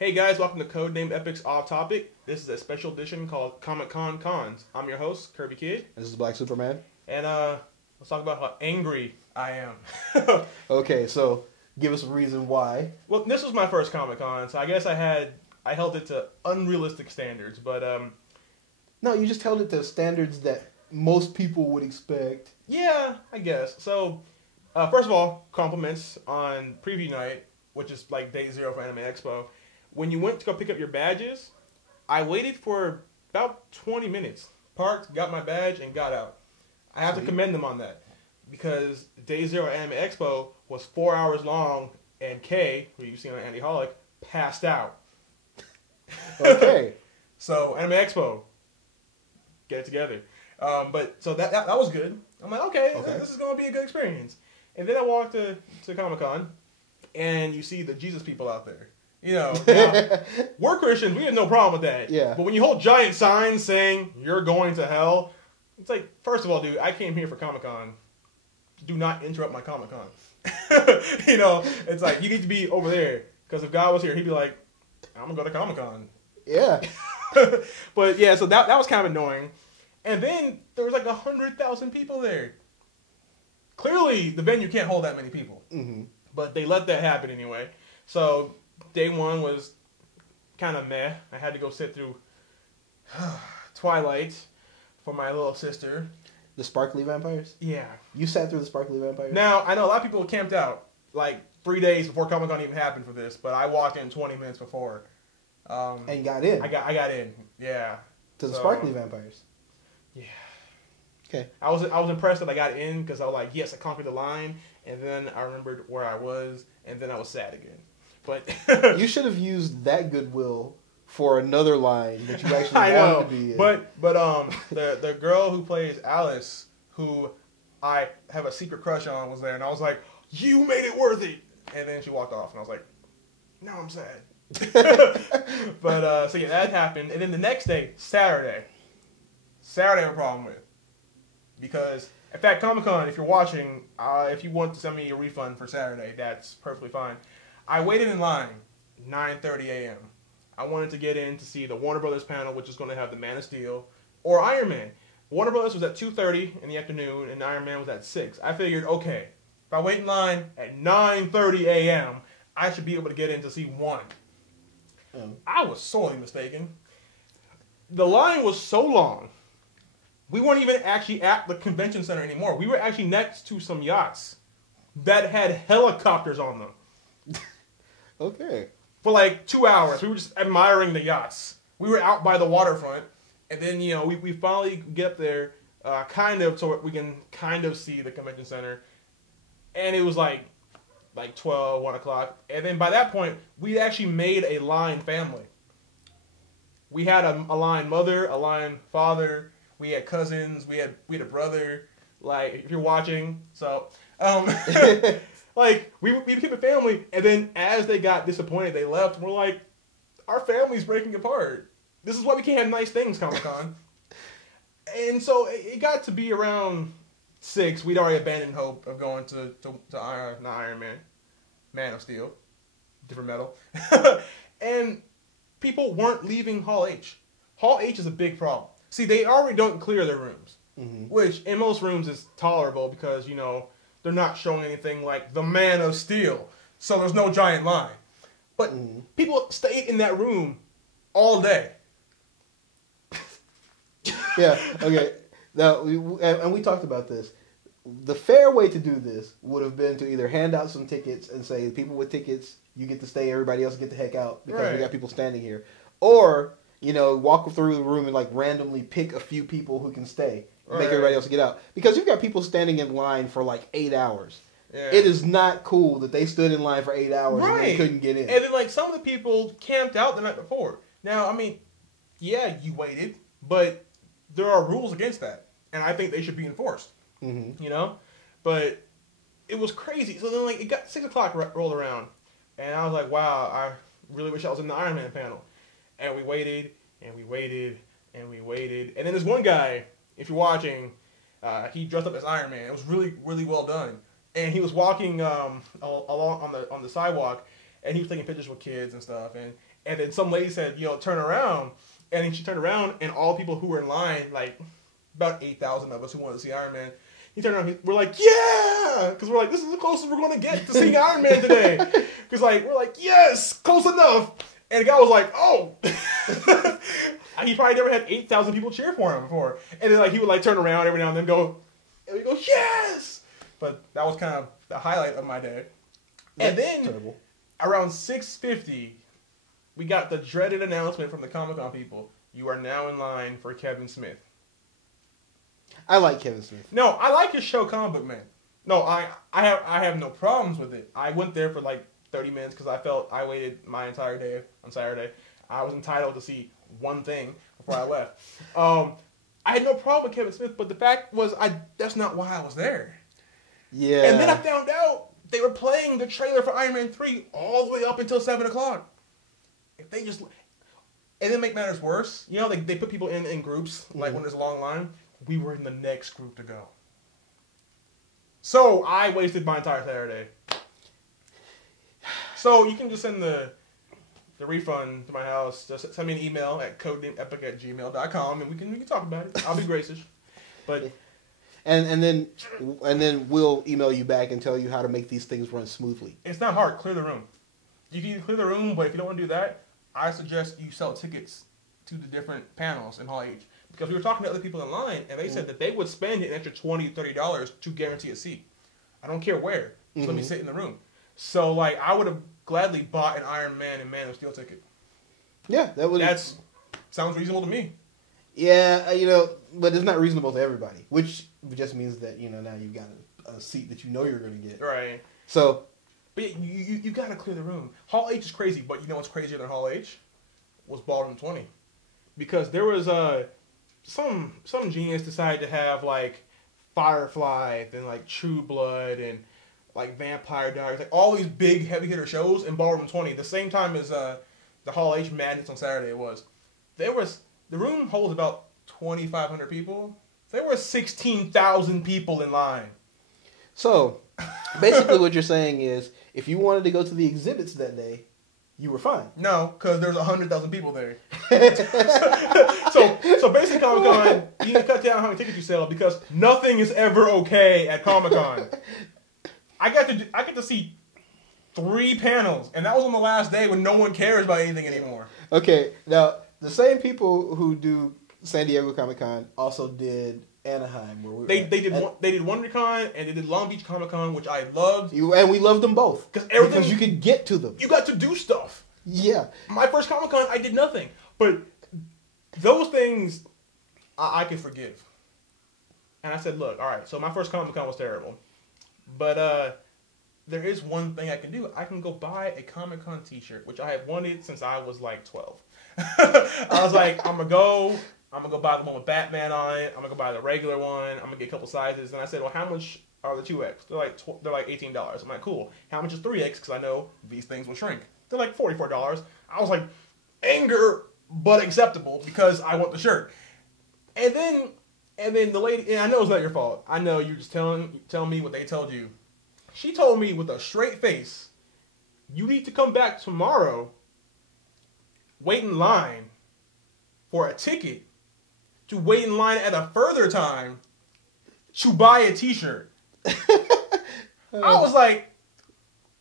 Hey guys, welcome to Codenamed Epics Off Topic. This is a special edition called Comic Con Cons. I'm your host, Kerbykidd. This is Black Superman. And let's talk about how angry I am. Okay, so give us a reason why. Well, this was my first Comic Con, so I guess I held it to unrealistic standards. But No, you just held it to standards that most people would expect. yeah, I guess. So first of all, compliments on preview night, which is like day 0 for Anime Expo. When you went to go pick up your badges, I waited for about 20 minutes. Parked, got my badge, and got out. I have to commend them on that. Because Day 0 Anime Expo was 4 hours long, and Kay, who you've seen on Andyholic, passed out. Okay. So, Anime Expo, get it together. So that was good. I'm like, okay. This is going to be a good experience. And then I walked to Comic-Con, and you see the Jesus people out there. You know, now, we're Christians. We have no problem with that. Yeah. But when you hold giant signs saying you're going to hell, it's like, first of all, dude, I came here for Comic-Con. Do not interrupt my Comic-Con. You know, it's like, you need to be over there. Because if God was here, he'd be like, I'm going to go to Comic-Con. Yeah. But yeah, so that was kind of annoying. And then there was like 100,000 people there. Clearly, the venue can't hold that many people. Mm-hmm. But they let that happen anyway. So day 1 was kind of meh. I had to go sit through Twilight for my little sister. The sparkly vampires? Yeah. You sat through the sparkly vampires? Now, I know a lot of people camped out like 3 days before Comic-Con even happened for this, but I walked in 20 minutes before. And got in? I got in, yeah. To the sparkly vampires? Yeah. Okay. I was impressed that I got in because I was like, yes, I conquered the line, and then I remembered where I was, and then I was sad again. But you should have used that goodwill for another line that you actually wanted to be in. But the girl who plays Alice, who I have a secret crush on, was there, and I was like, you made it worth it. And then she walked off, and I was like, now I'm sad. But so yeah, that happened, and then the next day, Saturday, I have a problem with, because in fact, Comic-Con, if you're watching, if you want to send me a refund for Saturday, that's perfectly fine. I waited in line 9:30 a.m. I wanted to get in to see the Warner Brothers panel, which is going to have the Man of Steel or Iron Man. Warner Brothers was at 2:30 in the afternoon, and Iron Man was at 6. I figured, okay, if I wait in line at 9:30 a.m., I should be able to get in to see one. I was sorely mistaken. The line was so long. We weren't even actually at the convention center anymore. We were actually next to some yachts that had helicopters on them. Okay. For like 2 hours. We were just admiring the yachts. We were out by the waterfront. And then, you know, we finally get up there kind of so we can kind of see the convention center. And it was like 12, 1 o'clock. And then by that point, we actually made a line family. We had a line mother, a line father. We had cousins. We had a brother. Like, if you're watching. So, like, we became a family, and then as they got disappointed, they left, and we're like, our family's breaking apart. This is why we can't have nice things, Comic-Con. And so it got to be around 6. We'd already abandoned hope of going to not Iron Man, Man of Steel, different metal. And people weren't leaving Hall H. Hall H is a big problem. See, they already don't clear their rooms, which in most rooms is tolerable because, you know, they're not showing anything like the Man of Steel, so there's no giant line. But people stayed in that room all day. Yeah, okay. Now, we talked about this. The fair way to do this would have been to either hand out some tickets and say, people with tickets, you get to stay, everybody else get the heck out because we got people standing here. Or, you know, walk through the room and like randomly pick a few people who can stay. Make everybody else get out. Because you've got people standing in line for like 8 hours. Yeah. It is not cool that they stood in line for 8 hours and they couldn't get in. And then like some of the people camped out the night before. Now, I mean, yeah, you waited, but there are rules against that. And I think they should be enforced. You know? But it was crazy. So then like it got 6 o'clock rolled around. And I was like, wow, I really wish I was in the Iron Man panel. And we waited, and we waited, and we waited. And then there's one guy, if you're watching, he dressed up as Iron Man. It was really, really well done. And he was walking along on the sidewalk, and he was taking pictures with kids and stuff, and then some lady said, turn around, and then she turned around, and all the people who were in line, like about 8,000 of us who wanted to see Iron Man, he turned around, we're like, yeah, because we're like, this is the closest we're going to get to seeing Iron Man today, because we're like, yes, close enough, and the guy was like, oh. He probably never had 8,000 people cheer for him before, and then he would turn around every now and then and we go, yes, but that was kind of the highlight of my day. And then terrible. Around 6:50, we got the dreaded announcement from the Comic-Con people. You are now in line for Kevin Smith. I like Kevin Smith. No, I like his show, Comic Book Man. No, I have no problems with it. I went there for 30 minutes because I felt I waited my entire day on Saturday. I was entitled to see one thing before I left. I had no problem with Kevin Smith, but the fact was that's not why I was there. Yeah. And then I found out they were playing the trailer for Iron Man 3 all the way up until 7 o'clock. If they just... And then make matters worse, they put people in groups, when there's a long line. We were in the next group to go. So I wasted my entire Saturday. So you can just send the refund to my house. Just send me an email at codenamedepic@gmail.com, and we can talk about it. I'll be gracious. But... And then we'll email you back and tell you how to make these things run smoothly. It's not hard. Clear the room. You can clear the room, but if you don't want to do that, I suggest you sell tickets to the different panels in Hall H. Because we were talking to other people in line, and they said that they would spend an extra $20, $30 to guarantee a seat. I don't care where. Just let me sit in the room. So, I would have gladly bought an Iron Man and Man of Steel ticket. Yeah, that sounds reasonable to me. Yeah, but it's not reasonable to everybody, which just means that, now you've got a seat that you're going to get. Right. So... But you got to clear the room. Hall H is crazy, but you know what's crazier than Hall H? Was Ballroom 20. Because there was some genius decided to have, Firefly, then, True Blood, and, Vampire Diaries, all these big heavy hitter shows in Ballroom 20, the same time as the Hall H Madness on Saturday was. The room holds about 2,500 people. There were 16,000 people in line. So, basically what you're saying is, if you wanted to go to the exhibits that day, you were fine. No, because there's 100,000 people there. so basically Comic-Con, you need to cut down how many tickets you sell because nothing is ever okay at Comic-Con. I get to see 3 panels, and that was on the last day when no one cares about anything anymore. Okay, now, the same people who do San Diego Comic-Con also did Anaheim, where they did WonderCon and they did Long Beach Comic Con, which I loved. And we loved them both because you could get to them. You got to do stuff. Yeah. My first Comic Con, I did nothing, but those things I can forgive. And I said, look, all right. So my first Comic Con was terrible, but there is one thing I can do. I can go buy a Comic Con T-shirt, which I have wanted since I was 12. I was like, I'm gonna go buy the one with Batman on it. I'm gonna go buy the regular one. I'm gonna get a couple sizes. And I said, well, how much are the 2X? They're like $18. I'm like, cool. How much is 3X? Because I know these things will shrink. They're like $44. I was like, anger, but acceptable because I want the shirt. And then the lady, and I know it's not your fault. I know you're just telling me what they told you. She told me with a straight face, you need to come back tomorrow, wait in line for a ticket, to wait in line at a further time to buy a T-shirt. I was like,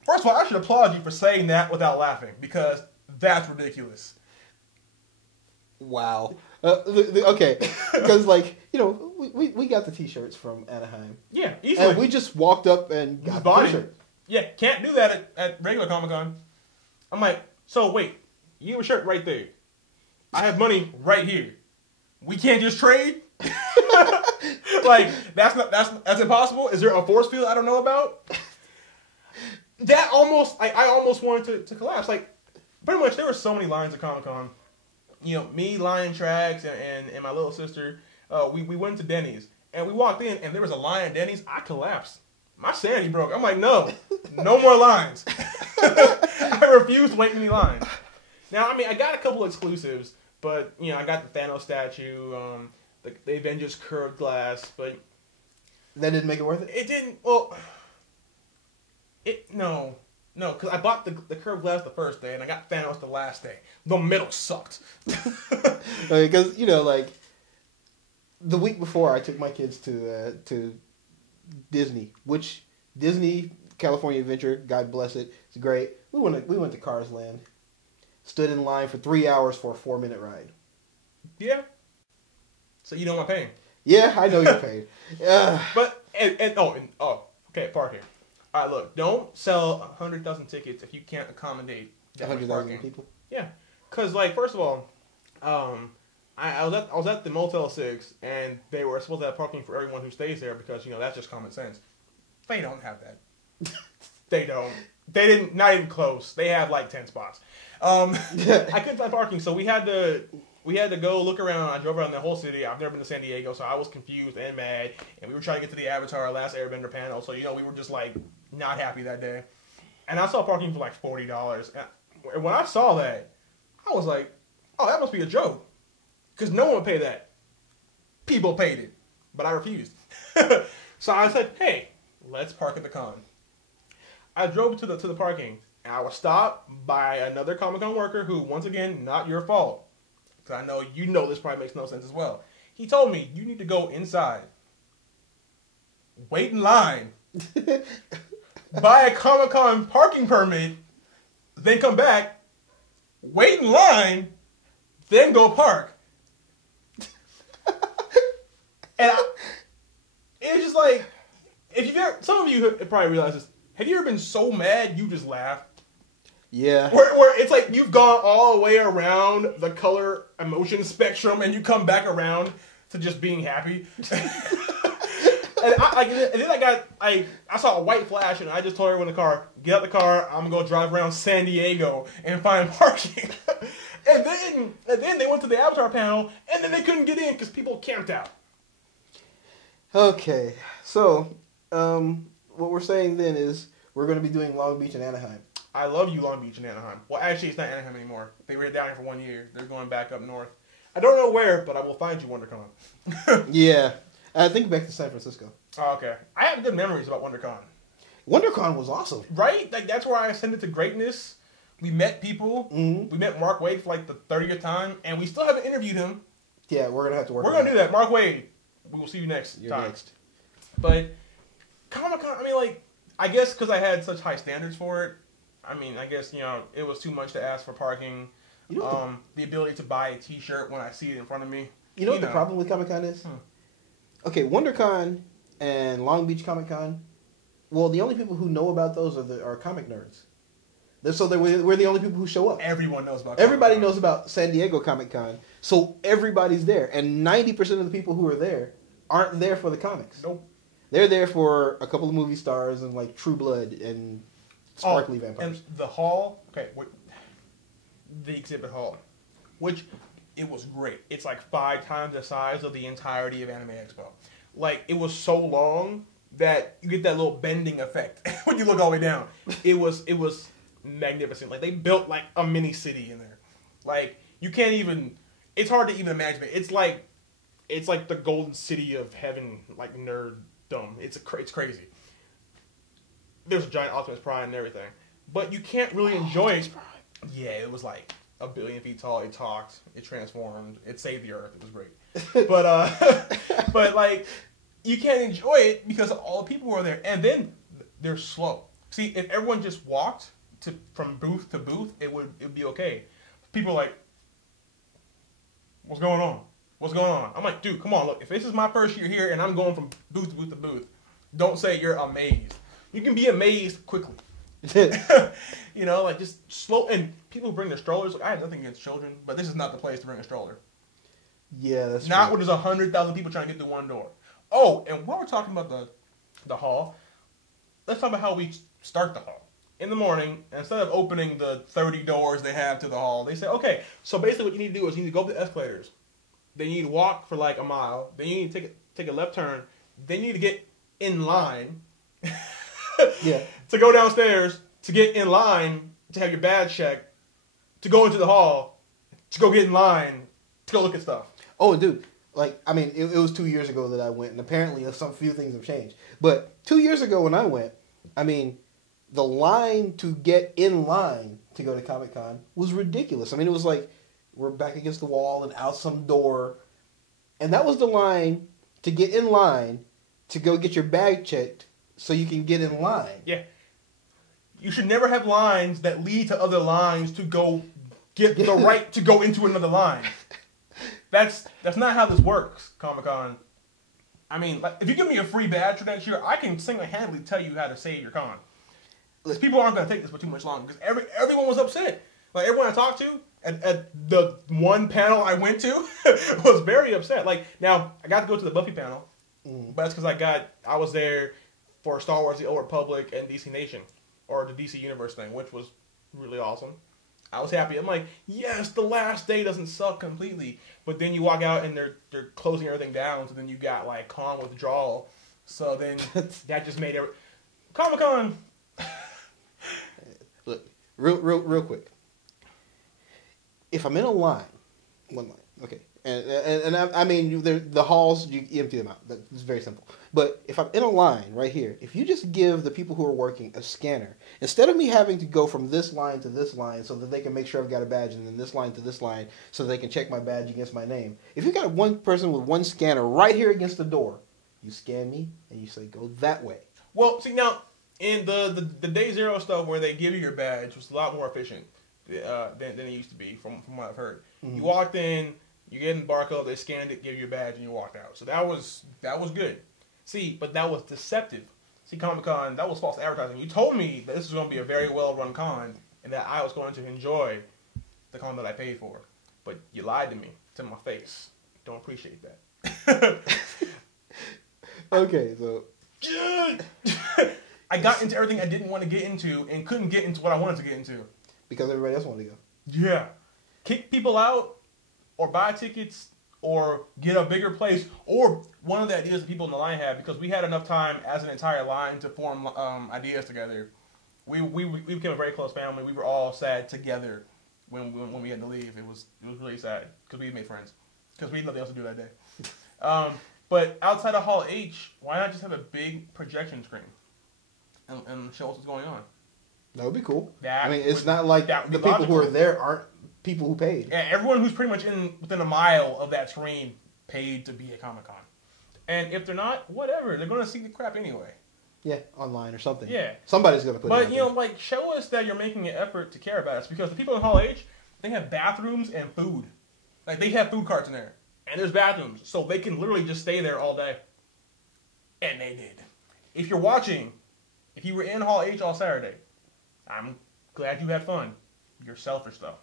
first of all, I should applaud you for saying that without laughing, because that's ridiculous. Wow. Okay, because we got the T-shirts from Anaheim. Yeah, easily. And we just walked up and got the T-shirt. Yeah, can't do that at regular Comic-Con. I'm like, so wait, you have a shirt right there. I have money right here. We can't just trade? That's impossible? Is there a force field I don't know about? That I almost wanted to collapse. Pretty much there were so many lines at Comic-Con. Me, Lion Tracks, and my little sister, we went to Denny's. And we walked in, and there was a line at Denny's. I collapsed. My sanity broke. I'm like, no more lines. I refuse to wait in any lines. Now, I got a couple exclusives, but, I got the Thanos statue, the Avengers curved glass, but... That didn't make it worth it? It didn't, well... No, No, because I bought the curved glass the first day, and I got Thanos the last day. The middle sucked. Because, like, the week before, I took my kids to Disney, which Disney California Adventure, God bless it, it's great. We went to Cars Land. Stood in line for 3 hours for a 4-minute ride. Yeah. So you know what I'm paying. Yeah, I know you're paying. But okay, parking. All right, look, don't sell 100,000 tickets if you can't accommodate 100,000 people. Yeah, because like first of all, I was at the Motel 6 and they were supposed to have parking for everyone who stays there because that's just common sense. They don't have that. They don't. They didn't. Not even close. They have like 10 spots. I couldn't find parking, so we had to go look around. I drove around the whole city. I've never been to San Diego, so I was confused and mad. And we were trying to get to the Avatar Last Airbender panel, so we were just like not happy that day. And I saw parking for like $40. And when I saw that, I was like, "Oh, that must be a joke," because no one would pay that. People paid it, but I refused. So I said, "Hey, let's park at the con." I drove to the parking. And I was stopped by another Comic-Con worker who, once again, not your fault. Because I know this probably makes no sense as well. He told me, you need to go inside, wait in line, buy a Comic-Con parking permit, then come back, wait in line, then go park. And it was just like, some of you have probably realized this. Have you ever been so mad you just laugh? Yeah. Where it's like you've gone all the way around the color emotion spectrum and you come back around to just being happy. And then I saw a white flash and I just told everyone in the car, get out the car, I'm gonna go drive around San Diego and find parking. and then they went to the Avatar panel and then they couldn't get in because people camped out. Okay, so what we're saying then is we're going to be doing Long Beach and Anaheim. I love you, Long Beach and Anaheim. Well, actually, it's not Anaheim anymore. They were down here for 1 year. They're going back up north. I don't know where, but I will find you, WonderCon. Yeah. I think back to San Francisco. Oh, okay. I have good memories about WonderCon. WonderCon was awesome. Right? Like, that's where I ascended to greatness. We met people. Mm-hmm. We met Mark Waid for like the 30th time, and we still haven't interviewed him. Yeah, we're going to have to work on We're going to do that. Mark Waid, we will see you next You're time. Next. But Comic-Con, I mean, like, I guess because I had such high standards for it, I mean, I guess, it was too much to ask for parking. The ability to buy a T-shirt when I see it in front of me. You know what the problem with Comic-Con is? Okay, WonderCon and Long Beach Comic-Con, well, the only people who know about those are comic nerds. So we're the only people who show up. Everyone knows about Everybody Comic-Con. knows about San Diego Comic-Con, so everybody's there. And 90% of the people who are there aren't there for the comics. Nope. They're there for a couple of movie stars and like True Blood and sparkly vampires. And the hall, the exhibit hall, which it was great. It's like 5 times the size of the entirety of Anime Expo. Like, it was so long that you get that little bending effect when you look all the way down. It was magnificent. Like, they built like a mini city in there. Like, you can't even. It's hard to even imagine it. It's like the golden city of heaven, like nerddom. It's crazy. There's a giant Optimus Prime and everything, but you can't really enjoy it. Yeah, it was like 1 billion feet tall. It talked. It transformed. It saved the Earth. It was great. But like, you can't enjoy it because all the people were there, and then they're slow. See, if everyone just walked from booth to booth, it would be okay. People are like, what's going on? What's going on? I'm like, dude, come on, look. If this is my first year here and I'm going from booth to booth to booth, don't say you're amazed. You can be amazed quickly. Like just slow. And people bring their strollers. Like, I have nothing against children, but this is not the place to bring a stroller. Yeah, that's not true. when there's 100,000 people trying to get through one door. Oh, and while we're talking about the hall, let's talk about how we start the hall. In the morning, instead of opening the 30 doors they have to the hall, they say, okay, so basically what you need to do is you need to go up the escalators. Then you need to walk for like a mile. Then you need to take a left turn. Then you need to get in line. Yeah. To go downstairs, to get in line, to have your badge checked, to go into the hall, to go get in line, to go look at stuff. Oh, dude. Like, I mean, it was 2 years ago that I went, and apparently some few things have changed. But 2 years ago when I went, I mean, the line to get in line to go to Comic-Con was ridiculous. I mean, it was like we're back against the wall and out some door. And that was the line to get in line to go get your bag checked so you can get in line. Yeah. You should never have lines that lead to other lines to go get the right to go into another line. That's not how this works, Comic-Con. I mean, like, if you give me a free badge for next year, I can single-handedly tell you how to save your con. Because people aren't going to take this for too much longer. Because everyone was upset. Like, everyone I talked to at the one panel I went to was very upset. Like, now, I got to go to the Buffy panel. But that's because I was there for Star Wars The Old Republic and DC Nation. Or the DC Universe thing, which was really awesome. I was happy. I'm like, yes, the last day doesn't suck completely. But then you walk out and they're closing everything down, so then you got like con withdrawal. So then that just made Comic-Con. Look, real quick. If I'm in a line, one line, okay, and I mean the halls you empty them out. That's very simple. But if I'm in a line right here, if you just give the people who are working a scanner, instead of me having to go from this line to this line so that they can make sure I've got a badge, and then this line to this line so they can check my badge against my name, if you got one person with one scanner right here against the door, you scan me and you say go that way. Well, see now in the Day Zero stuff where they give you your badge was a lot more efficient than it used to be from what I've heard. Mm-hmm. You walked in, you get in the barcode, they scanned it, give you your badge, and you walked out. So that was good. See, but that was deceptive. See, Comic-Con, that was false advertising. You told me that this was going to be a very well-run con and that I was going to enjoy the con that I paid for. But you lied to me, to my face. Don't appreciate that. Okay, so... I got into everything I didn't want to get into and couldn't get into what I wanted to get into. Because everybody else wanted to go. Yeah. Kick people out or buy tickets or get a bigger place, or one of the ideas that people in the line had, because we had enough time as an entire line to form ideas together. We became a very close family. We were all sad together when we had to leave. It was really sad because we had made friends because we had nothing else to do that day. But outside of Hall H, why not just have a big projection screen and show us what's going on? That would be cool. I mean, it's not like the people who are there aren't people who paid. Yeah, everyone who's pretty much within a mile of that screen paid to be at Comic-Con. And if they're not, whatever. They're going to see the crap anyway. Yeah, online or something. Yeah. Somebody's going to put it But, you know, like, show us that you're making an effort to care about us. Because the people in Hall H, they have bathrooms and food. Like, they have food carts in there. And there's bathrooms. So they can literally just stay there all day. And they did. If you're watching, if you were in Hall H all Saturday, I'm glad you had fun. You're selfish, though.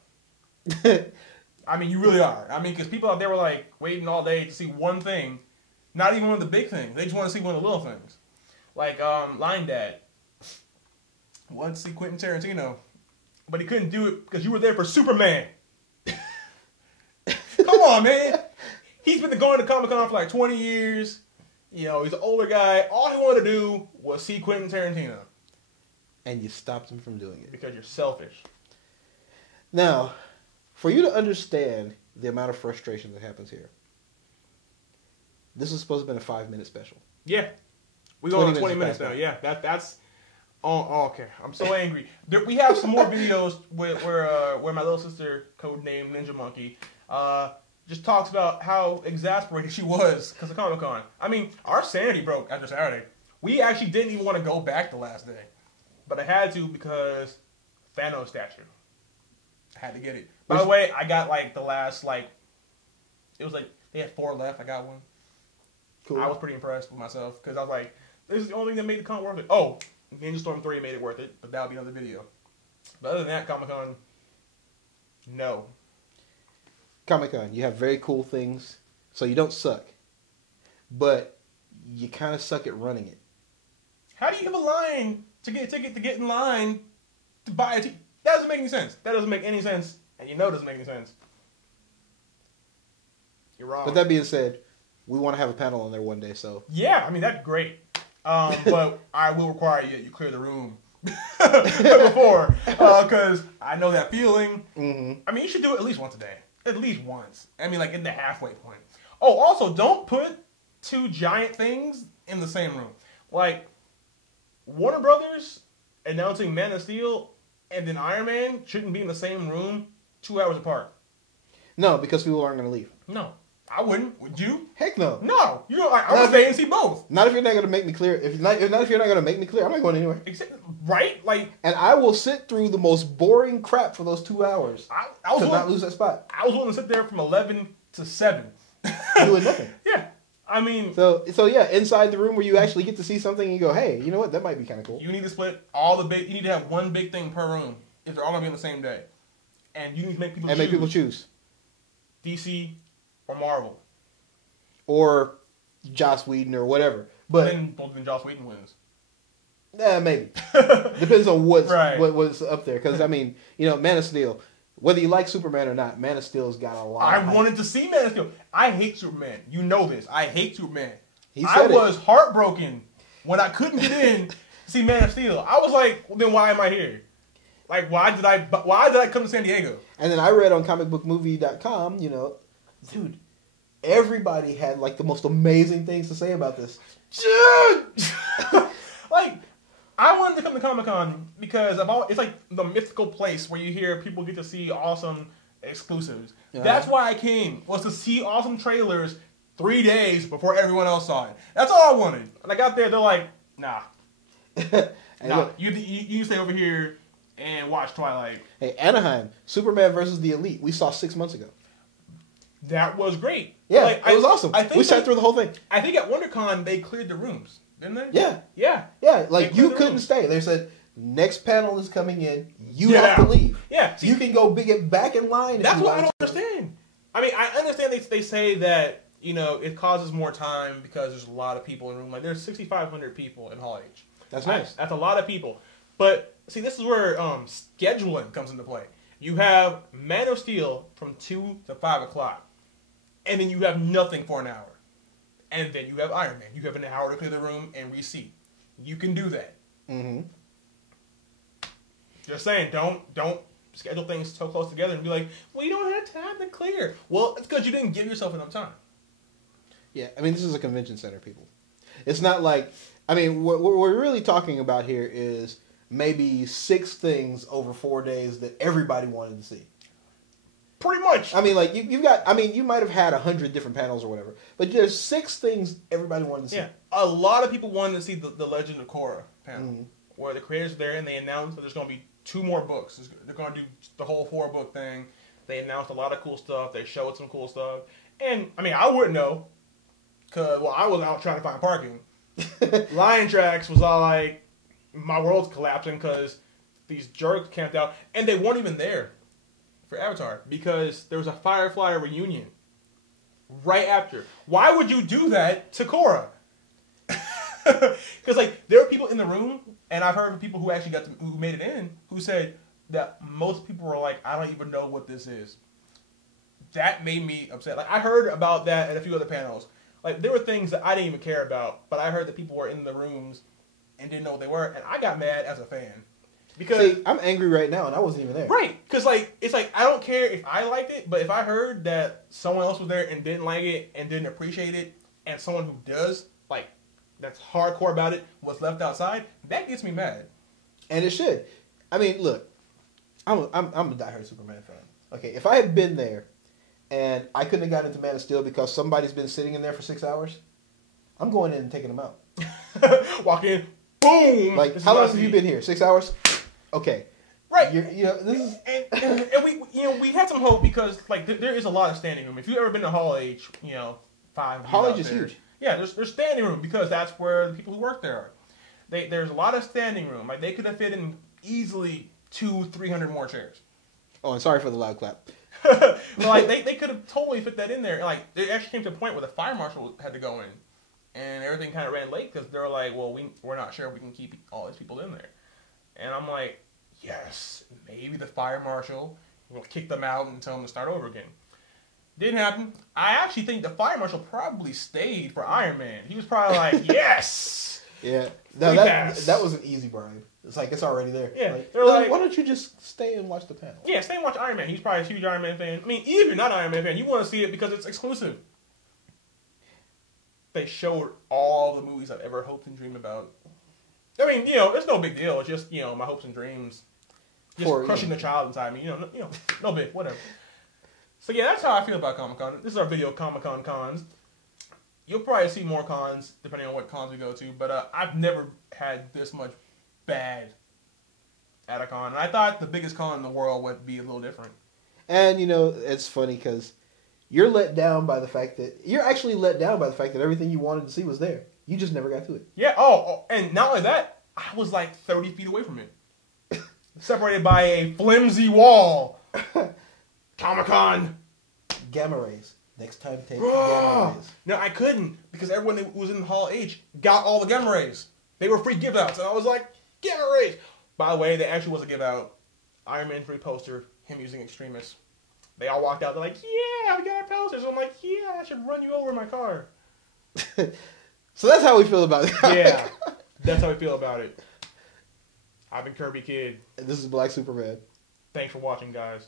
I mean, you really are. I mean, because people out there were like waiting all day to see one thing, not even one of the big things. They just want to see one of the little things, like Line Dad wanted to see Quentin Tarantino, but he couldn't do it because you were there for Superman. Come on, man. He's been going to Comic-Con for like 20 years. You know, he's an older guy. All he wanted to do was see Quentin Tarantino. And you stopped him from doing it because you're selfish. Now, for you to understand the amount of frustration that happens here, this is supposed to have been a 5-minute special. Yeah. We're going on 20 minutes now. Yeah, that's... Oh, okay. I'm so angry. We have some more videos where my little sister, Codenamed Ninja Monkey, just talks about how exasperated she was because of Comic-Con. I mean, our sanity broke after Saturday. We actually didn't even want to go back the last day. But I had to because Thanos statue. I had to get it. By the way, I got like the last it was like they had 4 left. I got one. Cool. I was pretty impressed with myself because I was like, this is the only thing that made the con worth it. Oh, Ninja Storm 3 made it worth it, but that'll be another video. But other than that, Comic-Con, no. Comic-Con, you have very cool things, so you don't suck. But you kind of suck at running it. How do you have a line to get a ticket to get in line to buy a ticket? That doesn't make any sense. That doesn't make any sense. And you know it doesn't make any sense. You're wrong. But that being said, we want to have a panel on there one day, so... Yeah, I mean, that's great. But I will require you clear the room before. Because I know that feeling. Mm-hmm. I mean, you should do it at least once a day. At least once. I mean, like, in the halfway point. Oh, also, don't put 2 giant things in the same room. Like, Warner Brothers announcing Man of Steel and then Iron Man shouldn't be in the same room 2 hours apart. No, because people aren't going to leave. No, I wouldn't. Would you? Heck no. No, you know, I'm gonna stay and see both. Not if you're not going to make me clear. If you're not going to make me clear, I'm not going anywhere. Right? Like, and I will sit through the most boring crap for those 2 hours. I was to not lose that spot. I was willing to sit there from 11 to 7, doing nothing. Yeah, I mean, so yeah, inside the room where you actually get to see something, and you go, hey, you know what? That might be kind of cool. You need to split all the big. You need to have one big thing per room if they're all gonna be on the same day, and you need to make people choose DC or Marvel or Joss Whedon or whatever. But then Joss Whedon wins. Maybe depends on what's right. what's up there. Because I mean, you know, Man of Steel. Whether you like Superman or not, Man of Steel's got a lot. I wanted to see Man of Steel. I hate Superman. You know this. I hate Superman. I was heartbroken when I couldn't get in to see Man of Steel. I was like, well, then why am I here? Like, why did I come to San Diego? And then I read on comicbookmovie.com, you know, dude, everybody had like the most amazing things to say about this. Like, I wanted to come to Comic-Con because it's like the mythical place where you hear people get to see awesome exclusives. That's why I came, was to see awesome trailers 3 days before everyone else saw it. That's all I wanted. And I got there, they're like, nah. Nah, you stay over here and watch Twilight. Hey, Anaheim, Superman versus the Elite, we saw 6 months ago. That was great. Yeah, like, it was awesome. We sat through the whole thing. I think at WonderCon, they cleared the rooms. Didn't they? Yeah. Yeah. Yeah, like you couldn't stay. They said, next panel is coming in. You have to leave. Yeah. So you can go get back in line. That's what I don't understand. I mean, I understand they say that, you know, it causes more time because there's a lot of people in the room. Like, there's 6,500 people in Hall H. That's nice. That's a lot of people. But, see, this is where scheduling comes into play. You have Man of Steel from 2 to 5 o'clock. And then you have nothing for an hour. And then you have Iron Man. You have an hour to clear the room and reseat. You can do that. Mm-hmm. Just saying, don't schedule things so close together and be like, well, you don't have time to clear. Well, it's because you didn't give yourself enough time. Yeah, I mean, this is a convention center, people. It's not like, I mean, what we're really talking about here is maybe 6 things over 4 days that everybody wanted to see. Pretty much. I mean, like, you've got, I mean, you might have had 100 different panels or whatever, but there's 6 things everybody wanted to see. Yeah, a lot of people wanted to see the Legend of Korra panel, where the creators are there and they announced that there's going to be 2 more books. They're going to do the whole 4-book thing. They announced a lot of cool stuff. They showed some cool stuff. And, I mean, I wouldn't know, because, well, I was out trying to find parking. Lion Tracks was all like, my world's collapsing because these jerks camped out, and they weren't even there for Avatar because there was a Firefly reunion right after. Why would you do that to Korra? Because like there were people in the room, and I've heard of people who actually who made it in who said that most people were like, I don't even know what this is. That made me upset. Like I heard about that at a few other panels. Like there were things that I didn't even care about, but I heard that people were in the rooms and didn't know what they were, and I got mad as a fan. Because see, I'm angry right now, and I wasn't even there. Right, because like it's like I don't care if I liked it, but if I heard that someone else was there and didn't like it and didn't appreciate it, and someone who does like that's hardcore about it was left outside, that gets me mad. And it should. I mean, look, I'm a diehard Superman fan. Okay, if I had been there and I couldn't have gotten into Man of Steel because somebody's been sitting in there for 6 hours, I'm going in and taking them out. Walk in, boom. Like, how long have you been here? 6 hours. Okay, right. You know, this is and we had some hope because like there is a lot of standing room. If you've ever been to Hall H, 5 Hall H is huge. Yeah, there's standing room because that's where the people who work there are. There's a lot of standing room. Like they could have fit in easily 200-300 more chairs. Oh, and sorry for the loud clap. But like they could have totally fit that in there. Like it actually came to a point where the fire marshal had to go in, and everything kind of ran late because they were like, well, we're not sure if we can keep all these people in there. And I'm like, yes, maybe the fire marshal will kick them out and tell them to start over again. Didn't happen. I actually think the fire marshal probably stayed for Iron Man. He was probably like, yes. Yeah. No, that was an easy bribe. It's like, it's already there. Yeah. Like, they're like, why don't you just stay and watch the panel? Yeah, stay and watch Iron Man. He's probably a huge Iron Man fan. I mean, even if you're not an Iron Man fan, you want to see it because it's exclusive. They showed all the movies I've ever hoped and dreamed about. I mean, it's no big deal. It's just, my hopes and dreams. Just crushing the child inside me. No big, whatever. So yeah, that's how I feel about Comic-Con. This is our video, Comic-Con cons. You'll probably see more cons, depending on what cons we go to. But I've never had this much bad at a con. And I thought the biggest con in the world would be a little different. And, it's funny because you're let down by the fact that... You're actually let down by the fact that everything you wanted to see was there. You just never got to it. Yeah, and not only that, I was like 30 feet away from it. Separated by a flimsy wall. Comic-Con. Gamma rays. Next time, take gamma rays. No, I couldn't because everyone who was in Hall H got all the gamma rays. They were free give outs, and I was like, gamma rays. By the way, there actually was a give out. Iron Man 3 poster, him using Extremis. They all walked out. They're like, yeah, we got our posters. I'm like, yeah, I should run you over in my car. So that's how we feel about it. Yeah, that's how we feel about it. I've been Kerbykidd. And this is Black Superman. Thanks for watching, guys.